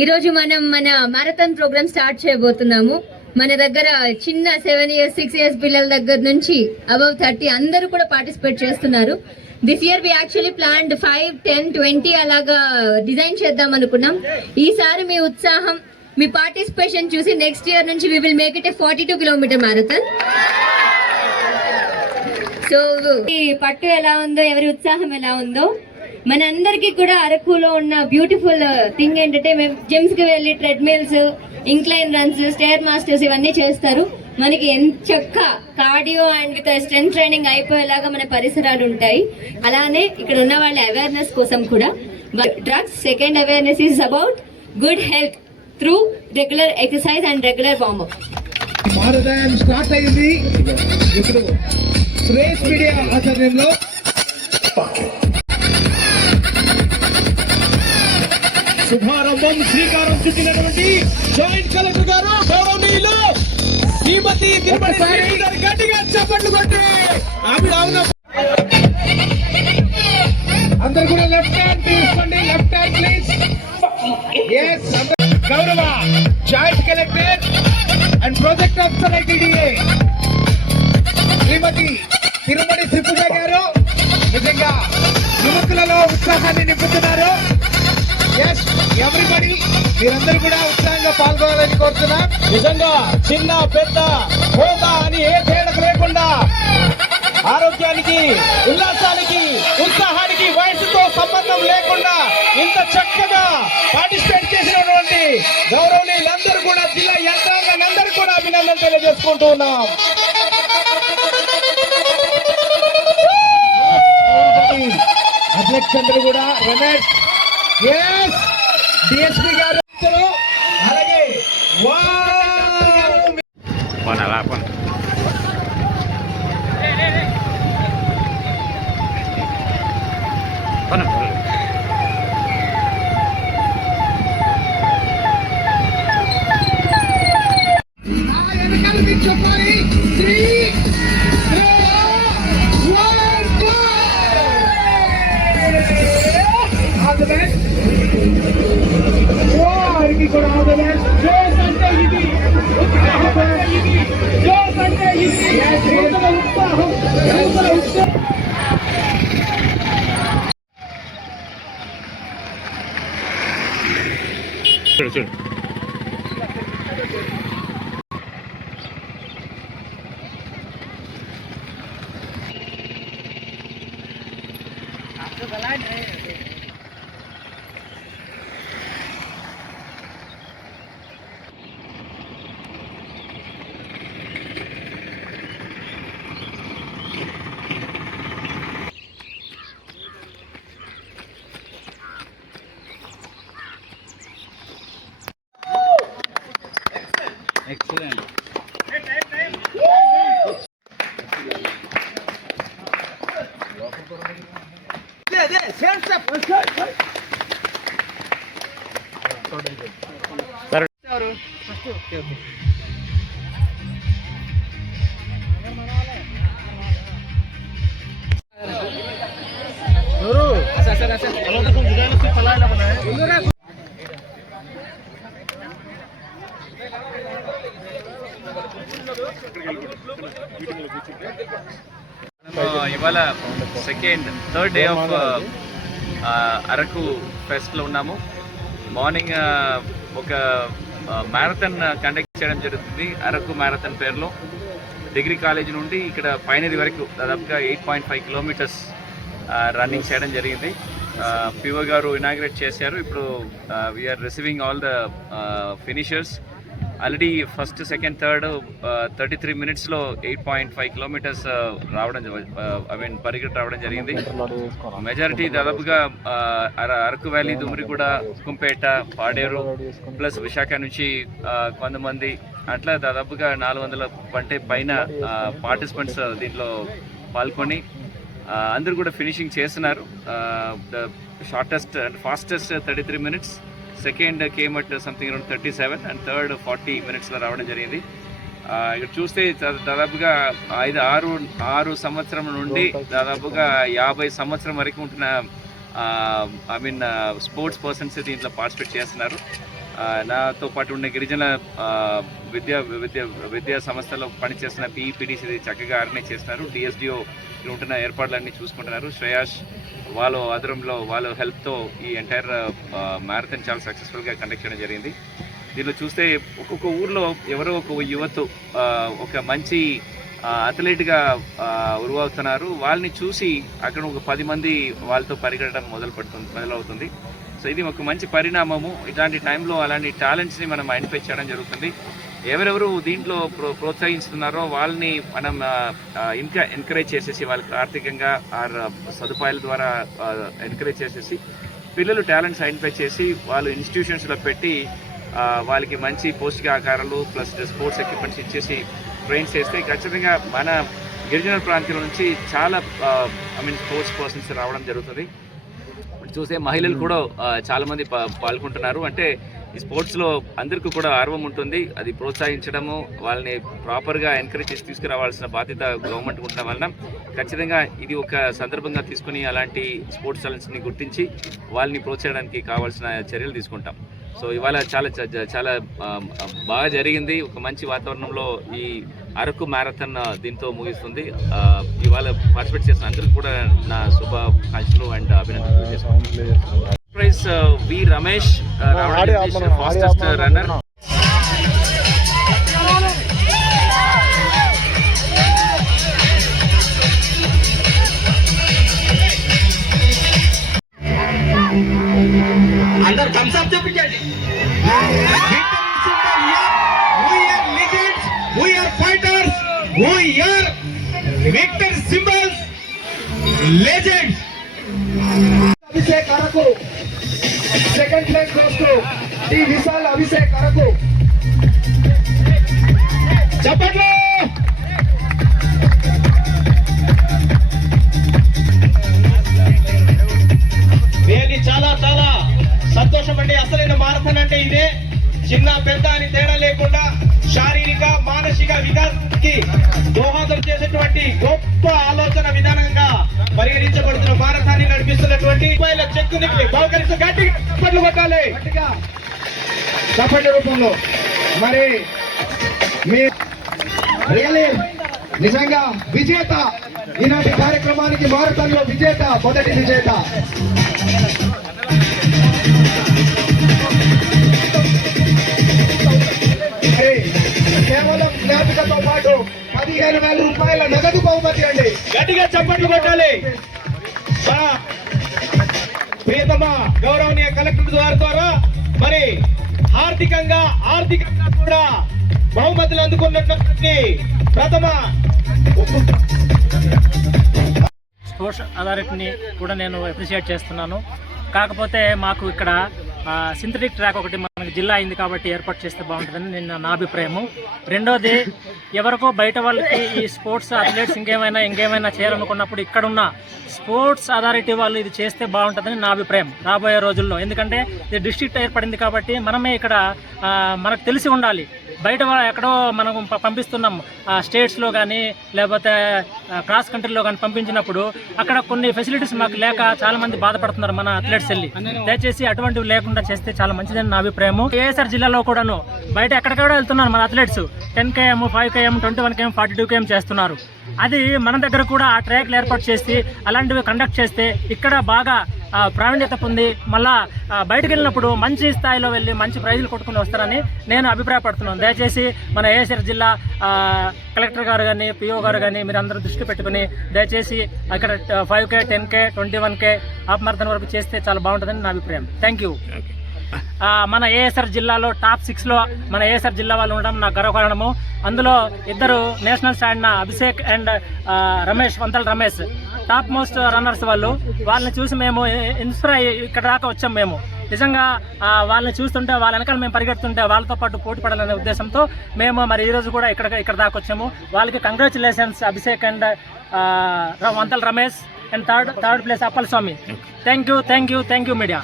ఈరోజు మనం మన మారథాన్ ప్రోగ్రామ్ స్టార్ట్ చేయబోతున్నాము. మన దగ్గర చిన్న సెవెన్ ఇయర్స్ సిక్స్ ఇయర్స్ పిల్లల దగ్గర నుంచి అబౌవ్ థర్టీ అందరూ కూడా పార్టిసిపేట్ చేస్తున్నారు. This year we actually planned five ten twenty అలాగా డిజైన్ చేద్దాం అనుకున్నాం. ఈసారి మీ ఉత్సాహం మీ పార్టిసిపేషన్ చూసి నెక్స్ట్ ఇయర్ నుంచి we will make it a forty two kilometre marathon so ఈ పట్టు ఎలా ఉందో ఎవరి ఉత్సాహం ఎలా ఉందో మనందరికీ కూడా అరకులో ఉన్న బ్యూటిఫుల్ థింగ్ ఏంటంటే మేము జిమ్స్కి వెళ్ళి treadmills incline runs stair masters ఇవన్నీ చేస్తారు. మనకి ఎంత చక్క cardio and with strength training అయిపోయేలాగా మన పరిసరాలు ఉంటాయి. అలానే ఇక్కడ ఉన్న వాళ్ళ అవేర్నెస్ కోసం కూడా. Drugs second awareness is about good health through regular exercise and regular warmup marathon start అయింది. ఇప్పుడు సురేష్ మీడియా ఆధ్వర్యంలో శుభారంభం శ్రీకారం చుట్టినటువంటి జాయింట్ కలెక్టర్ గారు గౌరవనీయులు శ్రీమతి శ్రీమతి గారు గట్టిగా చప్పట్లు కొట్టి ఆవిడ అవున అందరు కూడా లెఫ్ట్ హ్యాండ్ తీసుకోండి లెఫ్ట్ హ్యాండ్ ప్లీజ్ ఎస్ గౌరవ joint collector and project officer ITDA Srimathi Tirumala Siddhuja గారు నిజంగా యువకులలో ఉత్సాహాన్ని నింపుతున్నారు. ఎస్ ఎవ్రీబడి మీరందరూ కూడా ఉత్సాహంగా పాల్గొనాలని కోరుతున్నా. నిజంగా చిన్న పెద్ద హోదా అని ఏ తేడా లేకుండా ఆరోగ్యానికి ఉల్లాసానికి ఉత్సాహానికి వయసుతో సంబంధం లేకుండా ఇంత చక్కగా పాటిస్తే గౌరవనీయులందరూ కూడా జిల్లా యంత్రాంగాన్ని కూడా అభినందనలు తెలియజేసుకుంటూ ఉన్నాం. అధ్యక్షులందరూ కూడా రమేష్ డిఎస్పీ గారు ఆ వెనకాల మీకు చెప్పాలి త్రీ వారికి కూడా ఆల్ ద బెస్ట్ జోస్ అంటే ఇది ఉత్సాహం అంటే ఇది జోస్ అంటే ఇది యువతల ఉత్సాహం యువతల ఉత్సాహం చూడు Excellent. ఇవాళ second third day of Araku ఫెస్ట్లో ఉన్నాము. మార్నింగ్ ఒక మ్యారథాన్ కండక్ట్ చేయడం జరుగుతుంది. అరకు మ్యారథాన్ పేరులో. డిగ్రీ కాలేజ్ నుండి ఇక్కడ పైనది వరకు దాదాపుగా eight point five kilometres running చేయడం జరిగింది. పివో గారు ఇనాగ్రేట్ చేశారు. ఇప్పుడు we are receiving all the finishers already first second third thirty three మినిట్స్లో ఎయిట్ పాయింట్ ఫైవ్ కిలోమీటర్స్ రావడం ఐ మీన్ పరిగెట్ రావడం జరిగింది. మెజారిటీ దాదాపుగా అర- అరకు వ్యాలీ దుమ్రిగూడ కుంపేట పాడేరు ప్లస్ విశాఖ నుంచి కొంతమంది అట్లా దాదాపుగా నాలుగు వందల అంటే పైన పార్టిసిపెంట్స్ దీంట్లో పాల్గొని అందరూ కూడా ఫినిషింగ్ చేస్తున్నారు. The shortest and fastest thirty three minutes second came at something around thirty seven and third forty మినిట్స్లో రావడం జరిగింది. ఇక్కడ చూస్తే దాదాపుగా ఐదు ఆరు ఆరు సంవత్సరం నుండి దాదాపుగా యాభై సంవత్సరం వరకు ఉంటున్న ఐ మీన్ స్పోర్ట్స్ పర్సన్స్ దీంట్లో పార్టిసిపేట్ చేస్తున్నారు. నాతో పాటు ఉన్న గిరిజన విద్యా విద్యా విద్యా సంస్థలో పనిచేస్తున్న పీఈపీడీసీ చక్కగా ఆర్గనైజ్ చేస్తున్నారు. డిఎస్డిఓ ఉంటున్న ఏర్పాట్లన్నీ చూసుకుంటున్నారు. శ్రేయాష్ వాళ్ళ ఆధ్వర్యంలో వాళ్ళ హెల్ప్తో ఈ ఎంటైర్ మ్యారథాన్ చాలా సక్సెస్ఫుల్గా కండక్ట్ చేయడం జరిగింది. దీనిలో చూస్తే ఒక్కొక్క ఊర్లో ఎవరో ఒక యువత ఒక మంచి అథ్లెట్గా ఉరువవుతున్నారు. వాళ్ళని చూసి అక్కడ ఒక పది మంది వాళ్ళతో పరిగెట్టడం మొదలు పెడుతుంది మొదలవుతుంది. సో ఇది ఒక మంచి పరిణామము. ఇలాంటి టైంలో అలాంటి టాలెంట్స్ని మనం ఐడెంటిఫై చేయడం జరుగుతుంది. ఎవరెవరు దీంట్లో ప్రో ప్రోత్సహిస్తున్నారో వాళ్ళని మనం ఇంకా ఎంకరేజ్ చేసేసి వాళ్ళకి ఆర్థికంగా ఆర్ సదుపాయాల ద్వారా ఎంకరేజ్ చేసేసి పిల్లలు టాలెంట్స్ ఐడెంటిఫై చేసి వాళ్ళు ఇన్స్టిట్యూషన్స్లో పెట్టి వాళ్ళకి మంచి పౌష్టికాహారాలు ప్లస్ స్పోర్ట్స్ ఎక్విప్మెంట్స్ ఇచ్చేసి ట్రైన్ చేస్తే ఖచ్చితంగా మన గిరిజన ప్రాంతాల నుంచి చాలా ఐ మీన్ స్పోర్ట్స్ పర్సన్స్ రావడం జరుగుతుంది. ఇప్పుడు చూసే మహిళలు కూడా చాలామంది చాలా మంది పాల్గొంటున్నారు. అంటే ఈ స్పోర్ట్స్లో అందరికీ కూడా ఆర్వం ఉంటుంది. అది ప్రోత్సహించడము వాళ్ళని ప్రాపర్గా ఎంకరేజ్ చేసి తీసుకురావాల్సిన బాధ్యత గవర్నమెంట్ ఉండడం వలన ఖచ్చితంగా ఇది ఒక సందర్భంగా తీసుకుని అలాంటి స్పోర్ట్స్ టాలెంట్స్ని గుర్తించి వాళ్ళని ప్రోత్సహించడానికి కావాల్సిన చర్యలు తీసుకుంటాం. సో ఇవాళ చాలా చాలా బాగా జరిగింది. ఒక మంచి వాతావరణంలో ఈ అరకు మ్యారథాన్ దీంతో ముగిస్తుంది. ఇవాళ పార్టిసిపేట్ చేసిన అందరికీ కూడా నా శుభాకాంక్షలు అండ్ అభినందనలు prize V Ramesh fastest runner అందరు థమ్స్ అప్ చూపించండి. Legends Abhishek Araku second place goes to T Vishal Abhishek Araku చప్పట్లు చాలా చాలా సంతోషం అండి అసలైన మారథాన్ అంటే ఇదే. చిన్న పెద్ద అని తేడా లేకుండా శారీరక మానసిక విధానానికి దోహదం చేసేటువంటి గొప్ప ఆలోచన విధానంగా పరిగణించబడుతున్న మారథాన్ని నడిపిస్తున్నటువంటి చెక్కుని బహుకరిస్తూ గట్టిగా చప్పట్లు కొట్టాలి. చప్పటి రూపంలో. మరి మీ రియలీ నిజంగా విజేత. ఈనాటి కార్యక్రమానికి మారతంలో విజేత మొదటి విజేత. కేవలం జ్ఞాపికతో పాటు పదిహేను వేల రూపాయల నగదు బహుమతి అండి. గట్టిగా చప్పట్లు కొట్టాలి. మా ప్రియతమ గౌరవనీయ కలెక్టర్ ద్వారా ద్వారా మరి ఆర్థికంగా ఆర్థికంగా కూడా బహుమతులు అందుకున్నటువంటి ప్రథమ స్పోర్ట్స్ అథారిటీని కూడా నేను అప్రిషియేట్ చేస్తున్నాను. కాకపోతే మాకు ఇక్కడ సింథటిక్ ట్రాక్ ఒకటి మనకు జిల్లా అయింది కాబట్టి ఏర్పాటు చేస్తే బాగుంటుందని నేను నా అభిప్రాయము. రెండోది ఎవరికో బయట వాళ్ళకి ఈ స్పోర్ట్స్ అథ్లెట్స్ ఇంకేమైనా ఇంకేమైనా చేయాలనుకున్నప్పుడు ఇక్కడున్న స్పోర్ట్స్ అథారిటీ వాళ్ళు ఇది చేస్తే బాగుంటుందని నా అభిప్రాయం రాబోయే రోజుల్లో. ఎందుకంటే ఇది డిస్ట్రిక్ట్ ఏర్పడింది కాబట్టి మనమే ఇక్కడ మనకు తెలిసి ఉండాలి. బయట ఎక్కడో మనం ప- పంపిస్తున్నాం ఆ, స్టేట్స్లో కానీ లేకపోతే క్రాస్ కంట్రీలో కానీ పంపించినప్పుడు అక్కడ కొన్ని ఫెసిలిటీస్ మాకు లేక చాలామంది బాధపడుతున్నారు మన అథ్లెట్స్ వెళ్ళి. దయచేసి అటువంటివి లేకుండా చేస్తే చాలా మంచిదని నా అభిప్రాయము. ఏఎస్ఆర్ జిల్లాలో కూడాను బయట ఎక్కడికక్కడ వెళ్తున్నారు మన athletes. Ten KM five KM twenty one KM forty two KM చేస్తున్నారు. అది మన దగ్గర కూడా ఆ ట్రాక్లు ఏర్పాటు చేసి అలాంటివి కండక్ట్ చేస్తే ఇక్కడ బాగా ప్రావీణ్యత పొంది మళ్ళా బయటకు వెళ్ళినప్పుడు మంచి స్థాయిలో వెళ్ళి మంచి ప్రైజులు కొట్టుకుని వస్తారని నేను అభిప్రాయపడుతున్నాను. దయచేసి మన ఏఎస్ఆర్ జిల్లా కలెక్టర్ గారు కానీ పిఓ గారు కానీ మీరు అందరూ దృష్టి పెట్టుకుని దయచేసి అక్కడ five K ten K twenty one K half marathon వరకు చేస్తే చాలా బాగుంటుందని నా అభిప్రాయం. Thank you. మన ఏఎస్ఆర్ జిల్లాలో టాప్ సిక్స్లో మన ఏఎస్ఆర్ జిల్లా వాళ్ళు ఉండడం నాకు గర్వకారణము. అందులో ఇద్దరు నేషనల్స్ ఆడిన Abhishek and Ramesh Vantala Ramesh. Top most runners వాళ్ళు. వాళ్ళని చూసి మేము ఇన్స్పైర్ అయ్యి ఇక్కడ దాకా వచ్చాం మేము. నిజంగా వాళ్ళని చూస్తుంటే వాళ్ళ వెనకాల మేము పరిగెడుతుంటే వాళ్ళతో పాటు పోటీ పడాలనే ఉద్దేశంతో మేము మరి ఈరోజు కూడా ఇక్కడ ఇక్కడ దాకా వచ్చాము. వాళ్ళకి congratulations Abhishek and Vantala Ramesh and third third place Appal Swamy thank you thank you thank you media